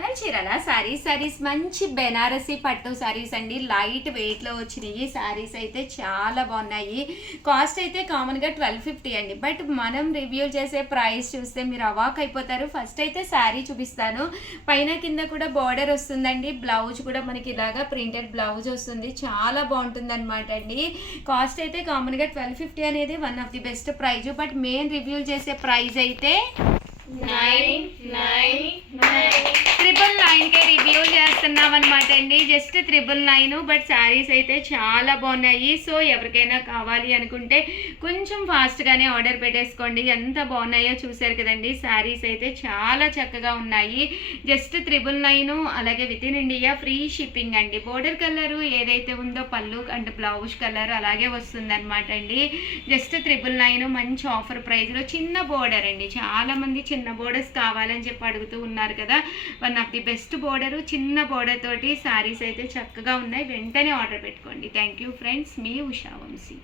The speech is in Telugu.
చీరల సారీస్ మంచి బెనారసీ పట్టు సారీస్ అండి. లైట్ వెయిట్ లో వచ్చినాయి సారీస్ అయితే చాలా బాగున్నాయి. కాస్ట్ అయితే కామన్ గా 1250 అండి. బట్ మనం రివ్యూ చేసే ప్రైస్ చూస్తే మీరు అవాక్ అయిపోతారు. ఫస్ట్ అయితే శారీ చూపిస్తాను. పైన కింద కూడా బార్డర్ వస్తుందండి. బ్లౌజ్ కూడా మనకి ఇలాగా ప్రింటెడ్ బ్లౌజ్ వస్తుంది. చాలా బాగుంటుంది అనమాట అండి. కాస్ట్ అయితే కామన్ గా 1250 అనేది one of the best price. But main review చేసే ప్రైస్ అయితే 999కే రివ్యూ చేస్తున్నాం అనమాట అండి. జస్ట్ 999. బట్ శారీస్ అయితే చాలా బాగున్నాయి. సో ఎవరికైనా కావాలి అనుకుంటే కొంచెం ఫాస్ట్గానే ఆర్డర్ పెట్టేసుకోండి. ఎంత బాగున్నాయో చూసారు కదండి. శారీస్ అయితే చాలా చక్కగా ఉన్నాయి. జస్ట్ 999. అలాగే with in India free shipping అండి. బోర్డర్ కలరు ఏదైతే ఉందో పళ్ళు అండ్ బ్లౌజ్ కలర్ అలాగే వస్తుంది అనమాట అండి. జస్ట్ 999. మంచి ఆఫర్ ప్రైస్లో చిన్న బోర్డర్ అండి. చాలామంది చిన్న బోర్డర్స్ కావాలని చెప్పి అడుగుతూ ఉన్నారు కదా. One of the best border, చిన్న బోర్డర్ తోటి శారీస్ అయితే చక్కగా ఉన్నాయి. వెంటనే ఆర్డర్ పెట్టుకోండి. థ్యాంక్ యూ ఫ్రెండ్స్, మీ ఉషా వంశీ.